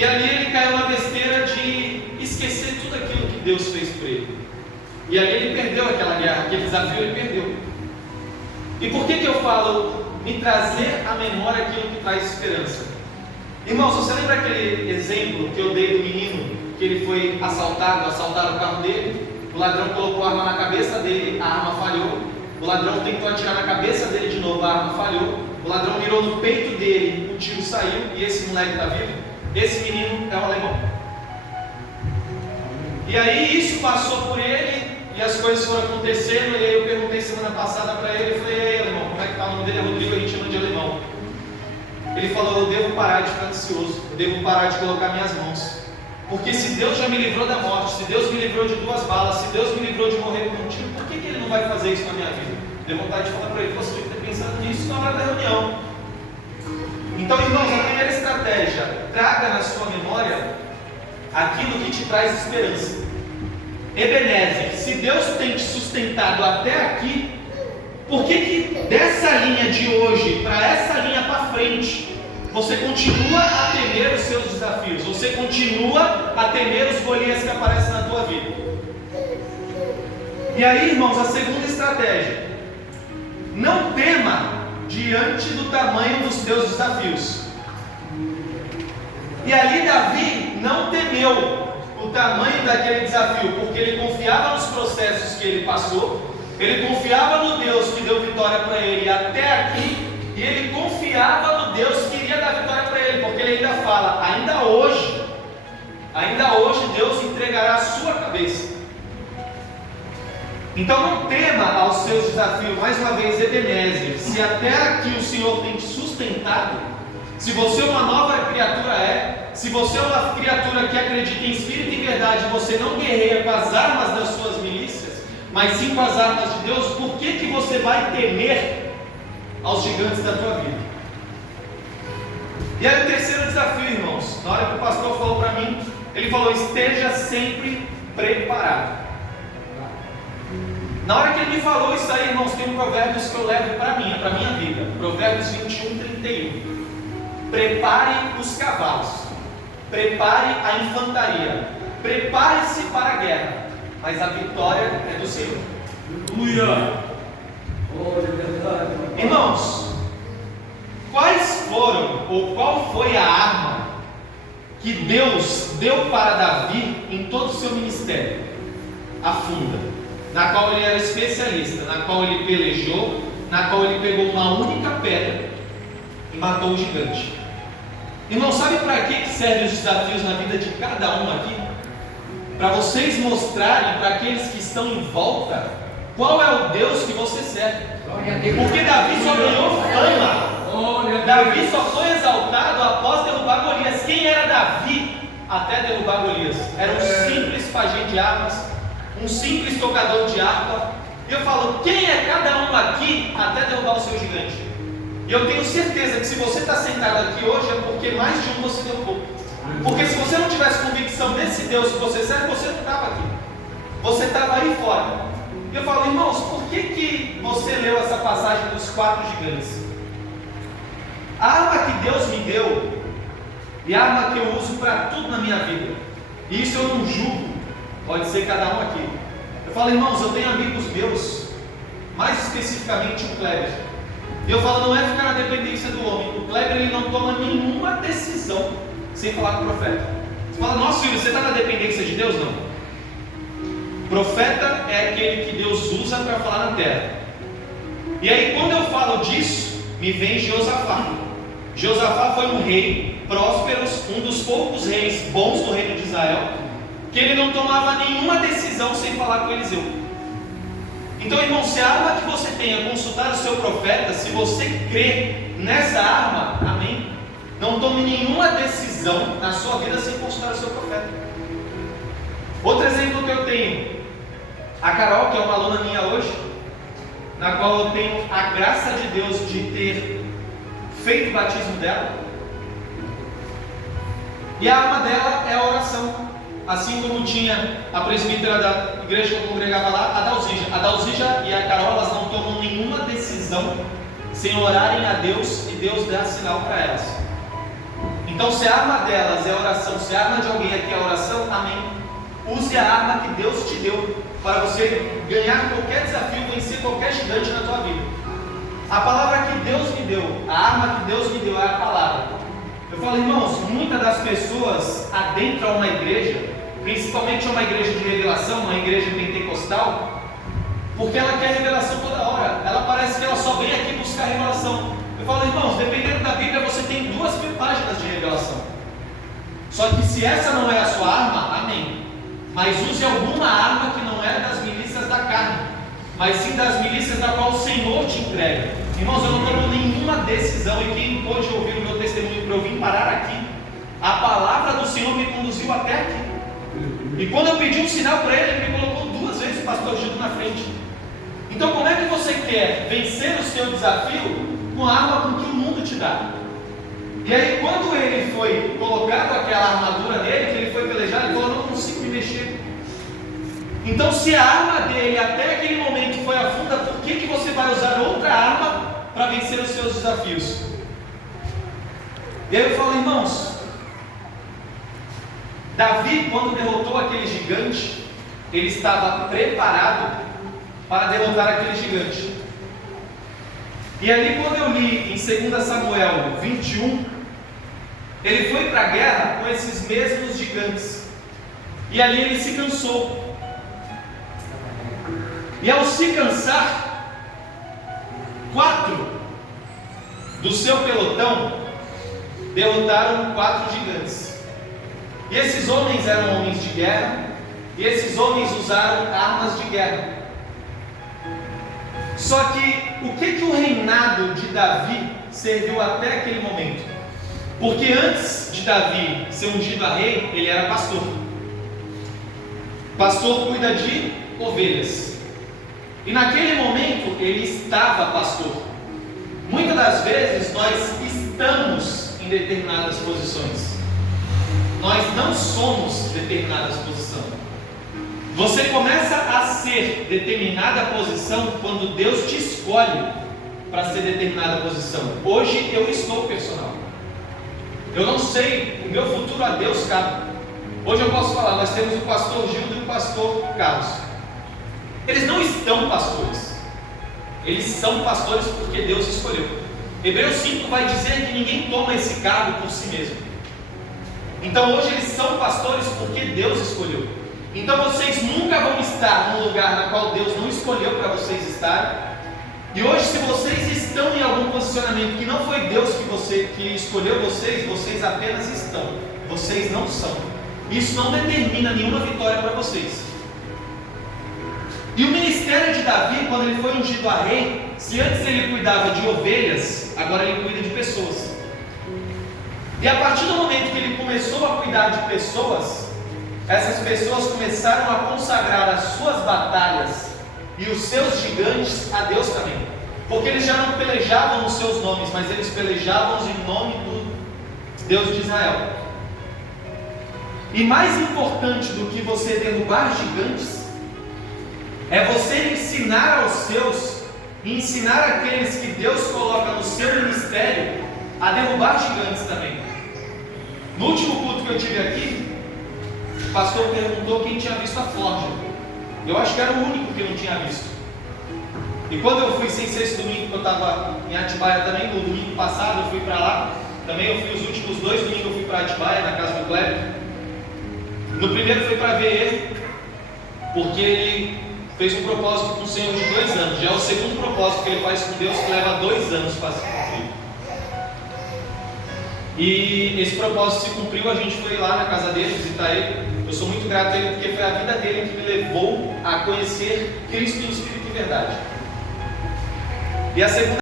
E ali ele caiu na besteira de esquecer tudo aquilo que Deus fez por ele. E ali ele perdeu aquela guerra, aquele desafio ele perdeu. E por que eu falo me trazer à memória aquilo que traz esperança? Irmãos, você lembra aquele exemplo que eu dei do menino, que ele foi assaltaram o carro dele, o ladrão colocou a arma na cabeça dele, a arma falhou, o ladrão tentou atirar na cabeça dele de novo, a arma falhou, o ladrão mirou no peito dele, o tiro saiu e esse moleque está vivo? Esse menino é um alemão. E aí isso passou por ele e as coisas foram acontecendo. E aí eu perguntei semana passada para ele, eu falei: e aí, alemão, como é que está? O nome dele é Rodrigo, a gente chama de alemão. Ele falou: eu devo parar de ficar ansioso, eu devo parar de colocar minhas mãos, porque se Deus já me livrou da morte, se Deus me livrou de 2 balas, se Deus me livrou de morrer com um tiro, por que Ele não vai fazer isso na minha vida? Deu vontade de falar para ele: você tem que ter pensado nisso na hora da reunião. Então, irmãos, a primeira estratégia: traga na sua memória aquilo que te traz esperança. Ebenezer, se Deus tem te sustentado até aqui, por que dessa linha de hoje para essa linha para frente você continua a temer os seus desafios, você continua a temer os Golias que aparecem na tua vida? E aí, irmãos, a segunda estratégia: não tema diante do tamanho dos teus desafios. E ali Davi não temeu o tamanho daquele desafio, porque ele confiava nos processos que ele passou, ele confiava no Deus que deu vitória para ele até aqui, e ele confiava no Deus que iria dar vitória para ele, porque ele ainda fala: ainda hoje Deus entregará a sua cabeça. Então não tema aos seus desafios. Mais uma vez, Ebenezer, se até aqui o Senhor tem te sustentado, se você é uma nova criatura, se você é uma criatura que acredita em espírito e verdade, você não guerreia com as armas das suas milícias, mas sim com as armas de Deus, por que você vai temer aos gigantes da tua vida? E aí o terceiro desafio, irmãos, na hora que o pastor falou para mim, ele falou: esteja sempre preparado. Na hora que ele me falou isso aí, irmãos, tem um provérbios que eu levo para minha vida. Provérbios 21:31. Prepare os cavalos, prepare a infantaria, prepare-se para a guerra, mas a vitória é do Senhor. Aleluia! Irmãos, qual foi a arma que Deus deu para Davi em todo o seu ministério? A funda, na qual ele era especialista, na qual ele pelejou, na qual ele pegou uma única pedra e matou o gigante. Irmão, sabe para que servem os desafios na vida de cada um aqui? Para vocês mostrarem para aqueles que estão em volta qual é o Deus que você serve. Porque Davi só ganhou fama, Davi só foi exaltado após derrubar Golias. Quem era Davi até derrubar Golias? Era um simples pajem de armas, um simples tocador de harpa. E eu falo: quem é cada um aqui até derrubar o seu gigante? E eu tenho certeza que se você está sentado aqui hoje é porque mais de um você derrubou. Porque se você não tivesse convicção desse Deus que você serve, você não estava aqui, você estava aí fora. E eu falo: irmãos, por que você leu essa passagem dos 4 gigantes? A arma que Deus me deu e a arma que eu uso para tudo na minha vida, e isso eu não julgo, pode ser cada um aqui. Eu falo: irmãos, eu tenho amigos meus, mais especificamente o Kleber. E eu falo: não é ficar na dependência do homem. O Kleber, ele não toma nenhuma decisão sem falar com o profeta. Você fala: nossa, filho, você está na dependência de Deus? Não. Profeta é aquele que Deus usa para falar na terra. E aí, quando eu falo disso, me vem Josafá. Josafá foi um rei próspero, um dos poucos reis bons do reino de Israel, que ele não tomava nenhuma decisão sem falar com Eliseu. Então, irmão, se a arma que você tem é consultar o seu profeta, se você crê nessa arma, amém, não tome nenhuma decisão na sua vida sem consultar o seu profeta. Outro exemplo que eu tenho, a Carol, que é uma aluna minha hoje, na qual eu tenho a graça de Deus de ter feito o batismo dela, e a arma dela é a oração. Assim como tinha a presbítera da igreja que eu congregava lá, a Dalzija. A Dalzija e a Carol, elas não tomam nenhuma decisão sem orarem a Deus e Deus dá sinal para elas. Então, se a arma delas é a oração, se a arma de alguém aqui é a oração, amém. Use a arma que Deus te deu para você ganhar qualquer desafio, vencer qualquer gigante na tua vida. A palavra que Deus me deu, a arma que Deus me deu é a palavra. Eu falo, irmãos, muitas das pessoas adentram uma igreja, principalmente uma igreja de revelação, uma igreja pentecostal, porque ela quer revelação toda hora. Ela parece que ela só vem aqui buscar revelação. Eu falo, irmãos, dependendo da Bíblia, você tem 2.000 páginas de revelação. Só que se essa não é a sua arma, amém. Mas use alguma arma que não é das milícias da carne, mas sim das milícias da qual o Senhor te entrega. Irmãos, eu não tomo nenhuma decisão, e quem pôde ouvir o meu testemunho para eu vir parar aqui, a palavra do Senhor me conduziu até aqui. E quando eu pedi um sinal para ele me colocou 2 vezes o pastor Gildo na frente. Então, como é que você quer vencer o seu desafio com a arma com que o mundo te dá? E aí, quando ele foi colocado aquela armadura nele, que ele foi pelejar, ele falou: não consigo me mexer. Então, se a arma dele até aquele momento foi a funda, por que você vai usar outra arma para vencer os seus desafios? E aí eu falo, irmãos, Davi, quando derrotou aquele gigante, ele estava preparado para derrotar aquele gigante. E ali, quando eu li em 2 Samuel 21, ele foi para a guerra com esses mesmos gigantes. E ali ele se cansou. E ao se cansar, 4 do seu pelotão derrotaram 4 gigantes. E esses homens eram homens de guerra, e esses homens usaram armas de guerra. Só que o que o reinado de Davi serviu até aquele momento? Porque antes de Davi ser ungido a rei, ele era pastor. Pastor cuida de ovelhas. E naquele momento ele estava pastor. Muitas das vezes nós estamos em determinadas posições. Nós não somos determinadas posições. Você começa a ser determinada posição quando Deus te escolhe para ser determinada posição. Hoje eu estou personal. Eu não sei, o meu futuro a Deus cabe. Hoje eu posso falar, nós temos o pastor Gildo e o pastor Carlos. Eles não estão pastores. Eles são pastores porque Deus escolheu. Hebreus 5 vai dizer que ninguém toma esse cargo por si mesmo. Então hoje eles são pastores porque Deus escolheu. Então vocês nunca vão estar num lugar na qual Deus não escolheu para vocês estarem. E hoje, se vocês estão em algum posicionamento que não foi Deus que escolheu vocês, vocês apenas estão. Vocês não são. Isso não determina nenhuma vitória para vocês. E o ministério de Davi, quando ele foi ungido a rei, se antes ele cuidava de ovelhas, agora ele cuida de pessoas. E a partir do momento que ele começou a cuidar de pessoas, essas pessoas começaram a consagrar as suas batalhas e os seus gigantes a Deus também. Porque eles já não pelejavam nos seus nomes, mas eles pelejavam em nome do Deus de Israel. E mais importante do que você derrubar gigantes, é você ensinar aos seus, e ensinar aqueles que Deus coloca no seu ministério, a derrubar gigantes também. No último culto que eu tive aqui, o pastor perguntou quem tinha visto a forja. Eu acho que era o único que não tinha visto. E quando eu fui, sem ser esse domingo, que eu estava em Atibaia também, no domingo passado eu fui para lá, também eu fui os últimos 2 domingos, eu fui para Atibaia, na casa do Kleber. No primeiro foi para ver ele, porque ele fez um propósito com o Senhor de 2 anos. Já é o segundo propósito que ele faz com Deus, que leva 2 anos para se cumprir. E esse propósito se cumpriu, a gente foi lá na casa dele, visitar ele. Eu sou muito grato a ele, porque foi a vida dele que me levou a conhecer Cristo em espírito e verdade. E a segunda